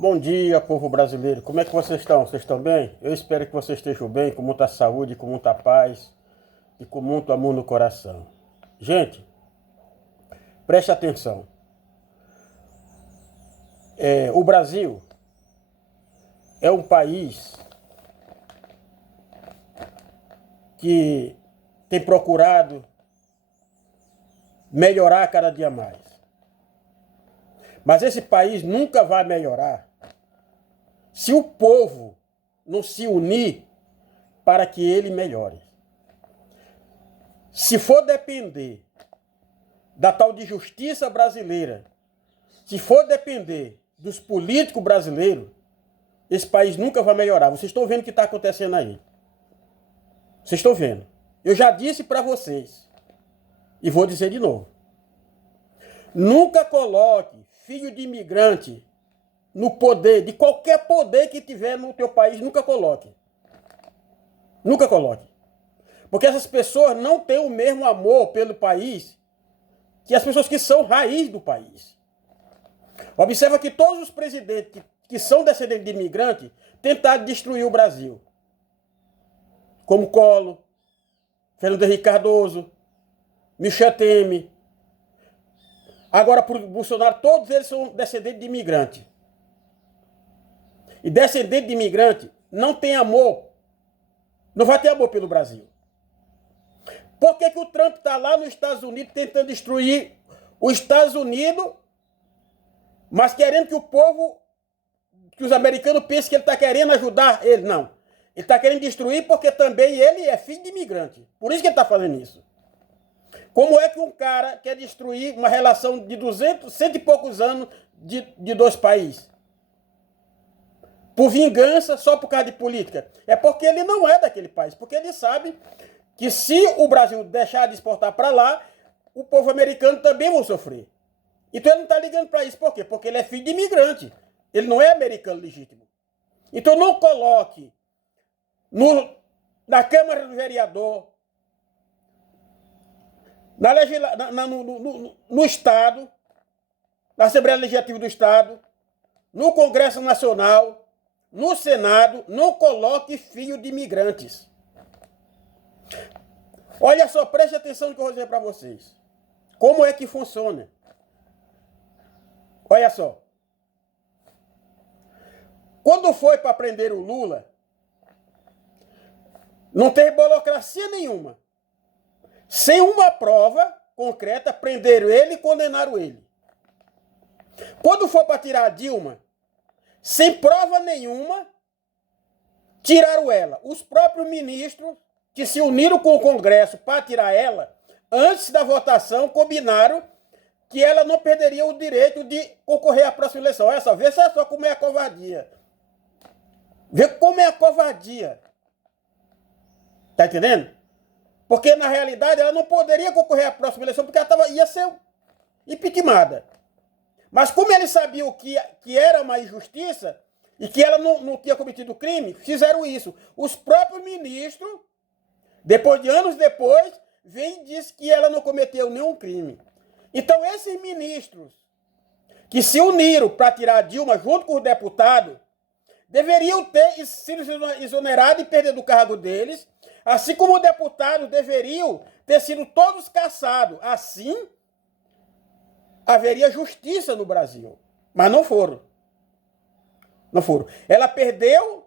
Bom dia, povo brasileiro. Como é que vocês estão? Vocês estão bem? Eu espero que vocês estejam bem, com muita saúde, com muita paz e com muito amor no coração. Gente, preste atenção. O Brasil é um país que tem procurado melhorar cada dia mais. Mas esse país nunca vai melhorar se o povo não se unir para que ele melhore. Se for depender da tal de justiça brasileira, se for depender dos políticos brasileiros, esse país nunca vai melhorar. Vocês estão vendo o que está acontecendo aí. Vocês estão vendo. Eu já disse para vocês, e vou dizer de novo. Nunca coloque filho de imigrante no poder, de qualquer poder que tiver no teu país, nunca coloque. Nunca coloque. Porque essas pessoas não têm o mesmo amor pelo país que as pessoas que são raiz do país. Observa que todos os presidentes que são descendentes de imigrante tentaram destruir o Brasil. Como Collor, Fernando Henrique Cardoso, Michel Temer. Agora, por Bolsonaro, todos eles são descendentes de imigrante. E descendente de imigrante não tem amor, não vai ter amor pelo Brasil. Por que o Trump está lá nos Estados Unidos tentando destruir os Estados Unidos, mas querendo que o povo, que os americanos pensem que ele está querendo ajudar ele? Não. Ele está querendo destruir porque também ele é filho de imigrante. Por isso que ele está fazendo isso. Como é que um cara quer destruir uma relação de 200, cento e poucos anos de dois países? Por vingança, só por causa de política? É porque ele não é daquele país. Porque ele sabe que se o Brasil deixar de exportar para lá, o povo americano também vai sofrer. Então ele não está ligando para isso. Por quê? Porque ele é filho de imigrante. Ele não é americano legítimo. Então não coloque na Câmara do Vereador, no Estado, na Assembleia Legislativa do Estado, no Congresso Nacional, no Senado, não coloque filho de imigrantes. Olha só, preste atenção no que eu vou dizer para vocês. Como é que funciona? Olha só. Quando foi para prender o Lula, não teve burocracia nenhuma. Sem uma prova concreta, prenderam ele e condenaram ele. Quando for para tirar a Dilma, sem prova nenhuma, tiraram ela. Os próprios ministros que se uniram com o Congresso para tirar ela, antes da votação, combinaram que ela não perderia o direito de concorrer à próxima eleição. Olha só, vê só como é a covardia. Vê como é a covardia. Tá entendendo? Porque, na realidade, ela não poderia concorrer à próxima eleição porque ela ia ser impeachmentada. Mas como eles sabiam que era uma injustiça e que ela não tinha cometido crime, fizeram isso. Os próprios ministros, anos depois, vêm e dizem que ela não cometeu nenhum crime. Então, esses ministros que se uniram para tirar a Dilma junto com os deputados, deveriam ter sido exonerados e perdido o cargo deles, assim como os deputados deveriam ter sido todos cassados. Assim, haveria justiça no Brasil. Mas não foram. Não foram. Ela perdeu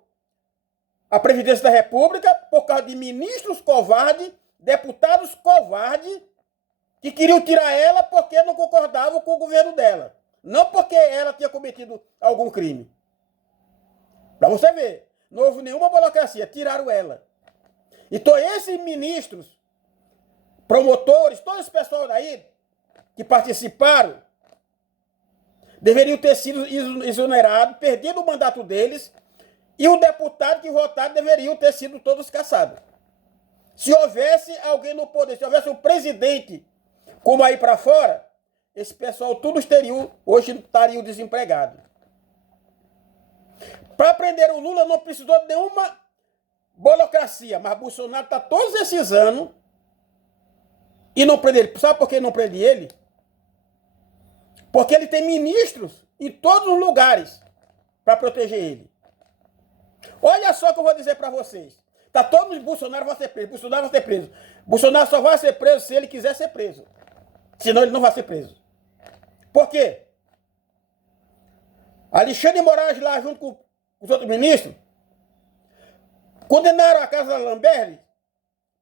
a Previdência da República por causa de ministros covardes, deputados covardes, que queriam tirar ela porque não concordavam com o governo dela. Não porque ela tinha cometido algum crime. Para você ver, não houve nenhuma burocracia, tiraram ela. Então esses ministros, promotores, todo esse pessoal daí que participaram, deveriam ter sido exonerados, perdido o mandato deles, e os deputados que votaram deveriam ter sido todos cassados. Se houvesse alguém no poder, se houvesse um presidente como aí para fora, esse pessoal todos hoje estariam desempregados. Para prender o Lula não precisou de nenhuma burocracia, mas Bolsonaro está todos esses anos e não prende ele. Sabe por que não prende ele? Porque ele tem ministros em todos os lugares para proteger ele. Olha só o que eu vou dizer para vocês. Tá todo mundo, Bolsonaro vai ser preso, Bolsonaro vai ser preso. Bolsonaro só vai ser preso se ele quiser ser preso. Senão ele não vai ser preso. Por quê? Alexandre de Moraes lá junto com os outros ministros condenaram a Casa Lambert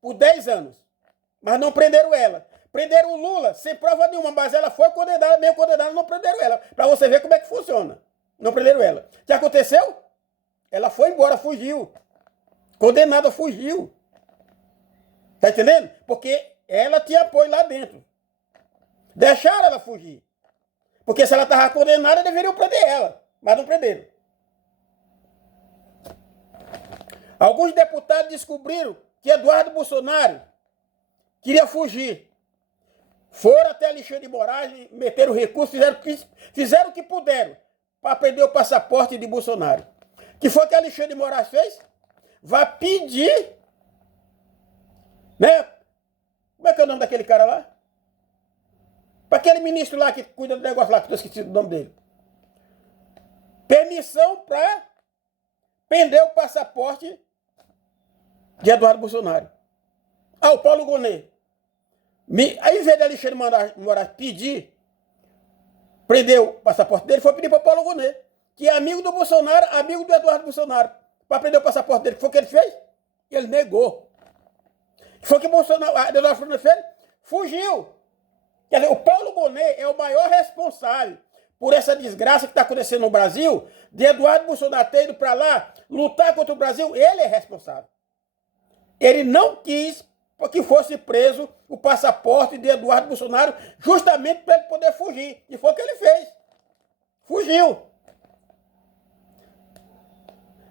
por 10 anos. Mas não prenderam ela. Prenderam o Lula sem prova nenhuma, mas ela foi condenada, meio condenada, não prenderam ela. Para você ver como é que funciona. Não prenderam ela. O que aconteceu? Ela foi embora, fugiu. Condenada, fugiu. Tá entendendo? Porque ela tinha apoio lá dentro. Deixaram ela fugir. Porque se ela estava condenada, deveriam prender ela. Mas não prenderam. Alguns deputados descobriram que Eduardo Bolsonaro queria fugir. Foram até Alexandre de Moraes, meteram recurso, fizeram o que puderam para prender o passaporte de Bolsonaro. Que foi que Alexandre de Moraes fez? Vai pedir, né? Como é que é o nome daquele cara lá? Para aquele ministro lá que cuida do negócio lá, que eu esqueci o nome dele. Permissão para prender o passaporte de Eduardo Bolsonaro. Ah, o Paulo Gonet. Aí, em vez de Alexandre de Moraes pedir, prender o passaporte dele, foi pedir para o Paulo Gonet, que é amigo do Bolsonaro, amigo do Eduardo Bolsonaro, para prender o passaporte dele. Foi o que ele fez? Ele negou. Foi o que o Eduardo fez? Fugiu. Quer dizer, o Paulo Gonet é o maior responsável por essa desgraça que está acontecendo no Brasil, de Eduardo Bolsonaro ter ido para lá lutar contra o Brasil. Ele é responsável. Ele não quis que fosse preso o passaporte de Eduardo Bolsonaro justamente para ele poder fugir. E foi o que ele fez. Fugiu.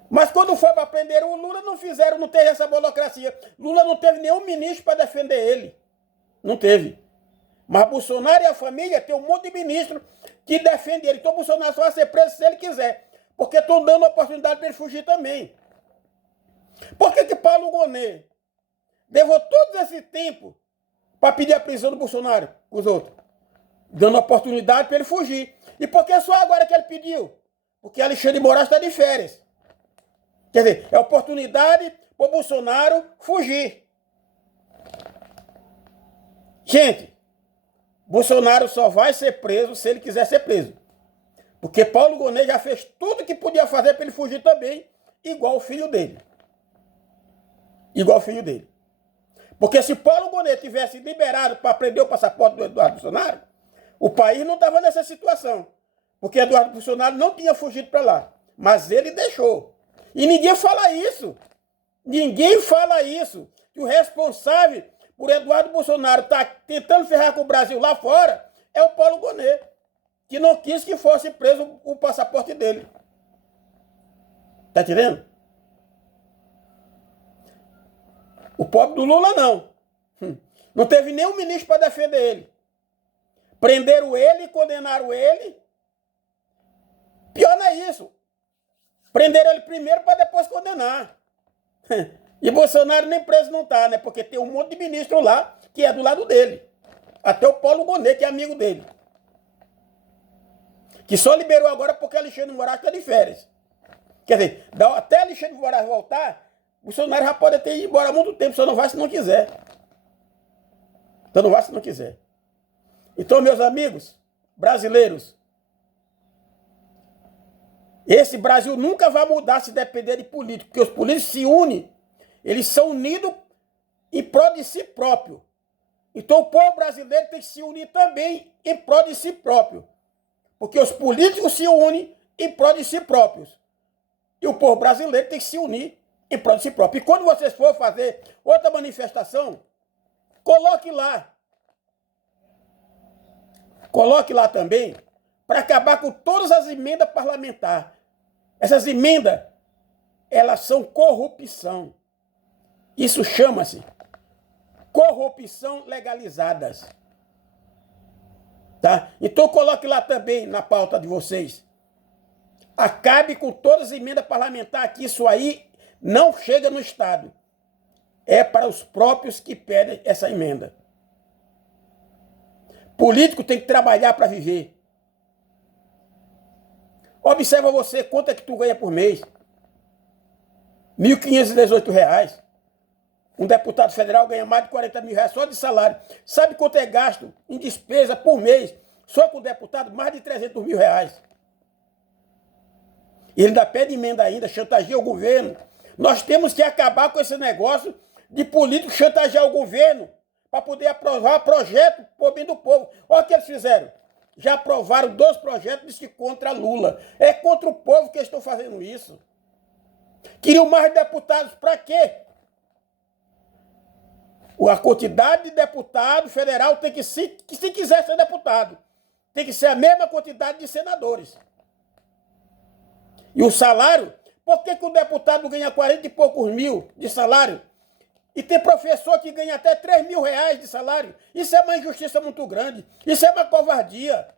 Mas quando foi para prender o Lula, não fizeram, não teve essa burocracia. Lula não teve nenhum ministro para defender ele. Não teve. Mas Bolsonaro e a família tem um monte de ministro que defende ele. Então Bolsonaro só vai ser preso se ele quiser. Porque estão dando oportunidade para ele fugir também. Por que Paulo Gonet levou todo esse tempo para pedir a prisão do Bolsonaro com os outros? Dando oportunidade para ele fugir. E por que só agora que ele pediu? Porque Alexandre de Moraes está de férias. Quer dizer, é oportunidade para o Bolsonaro fugir. Gente, Bolsonaro só vai ser preso se ele quiser ser preso. Porque Paulo Gonet já fez tudo que podia fazer para ele fugir também, igual o filho dele. Igual o filho dele. Porque se Paulo Gonet tivesse liberado para prender o passaporte do Eduardo Bolsonaro, o país não estava nessa situação. Porque Eduardo Bolsonaro não tinha fugido para lá. Mas ele deixou. E ninguém fala isso. Ninguém fala isso. Que o responsável por Eduardo Bolsonaro estar tentando ferrar com o Brasil lá fora é o Paulo Gonet, que não quis que fosse preso o passaporte dele. Tá entendendo? O pobre do Lula não. Não teve nenhum ministro para defender ele. Prenderam ele, condenaram ele. Pior não é isso. Prenderam ele primeiro para depois condenar. E Bolsonaro nem preso não está, né? Porque tem um monte de ministro lá que é do lado dele. Até o Paulo Gonet, que é amigo dele. Que só liberou agora porque Alexandre de Moraes está de férias. Quer dizer, até Alexandre de Moraes voltar, Bolsonaro já pode ter ido embora há muito tempo, só não vai se não quiser. Então não vai se não quiser. Então, meus amigos brasileiros, esse Brasil nunca vai mudar se depender de políticos, porque os políticos se unem, eles são unidos em prol de si próprio. Então o povo brasileiro tem que se unir também em prol de si próprio. Porque os políticos se unem em prol de si próprios. E o povo brasileiro tem que se unir em prol de si próprio. E quando vocês for fazer outra manifestação, coloque lá. Coloque lá também para acabar com todas as emendas parlamentares. Essas emendas, elas são corrupção. Isso chama-se corrupção legalizadas. Tá? Então coloque lá também na pauta de vocês. Acabe com todas as emendas parlamentares, que isso aí não chega no Estado. É para os próprios que pedem essa emenda. Político tem que trabalhar para viver. Observa você quanto é que tu ganha por mês. R$ 1.518. Um deputado federal ganha mais de R$ 40 mil só de salário. Sabe quanto é gasto em despesa por mês? Só com o deputado, mais de R$ 300 mil. Ele ainda pede emenda ainda, chantageia o governo. Nós temos que acabar com esse negócio de político chantagear o governo para poder aprovar projeto por bem do povo. Olha o que eles fizeram. Já aprovaram 2 projetos que contra Lula. É contra o povo que eles estão fazendo isso. Queriam mais deputados para quê? A quantidade de deputado federal tem que, se quiser ser deputado, tem que ser a mesma quantidade de senadores. E o salário, por que o deputado ganha 40 e poucos mil de salário? E tem professor que ganha até R$ 3 mil de salário? Isso é uma injustiça muito grande. Isso é uma covardia.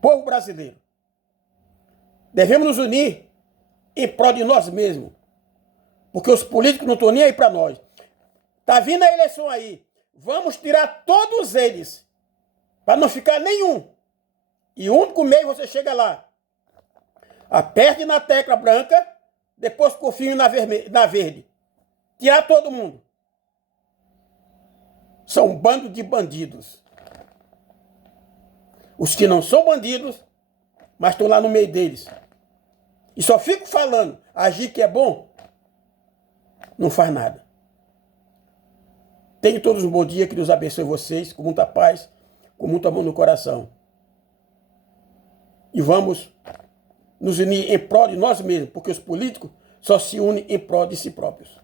Povo brasileiro, devemos nos unir em prol de nós mesmos. Porque os políticos não estão nem aí para nós. Tá vindo a eleição aí. Vamos tirar todos eles. Para não ficar nenhum. E o único meio você chega lá. Aperte na tecla branca. Depois confirme na verde. Tirar todo mundo. São um bando de bandidos. Os que não são bandidos, mas estão lá no meio deles. E só fico falando. Agir que é bom. Não faz nada. Tenham todos um bom dia, que Deus abençoe vocês com muita paz, com muito amor no coração. E vamos nos unir em prol de nós mesmos, porque os políticos só se unem em prol de si próprios.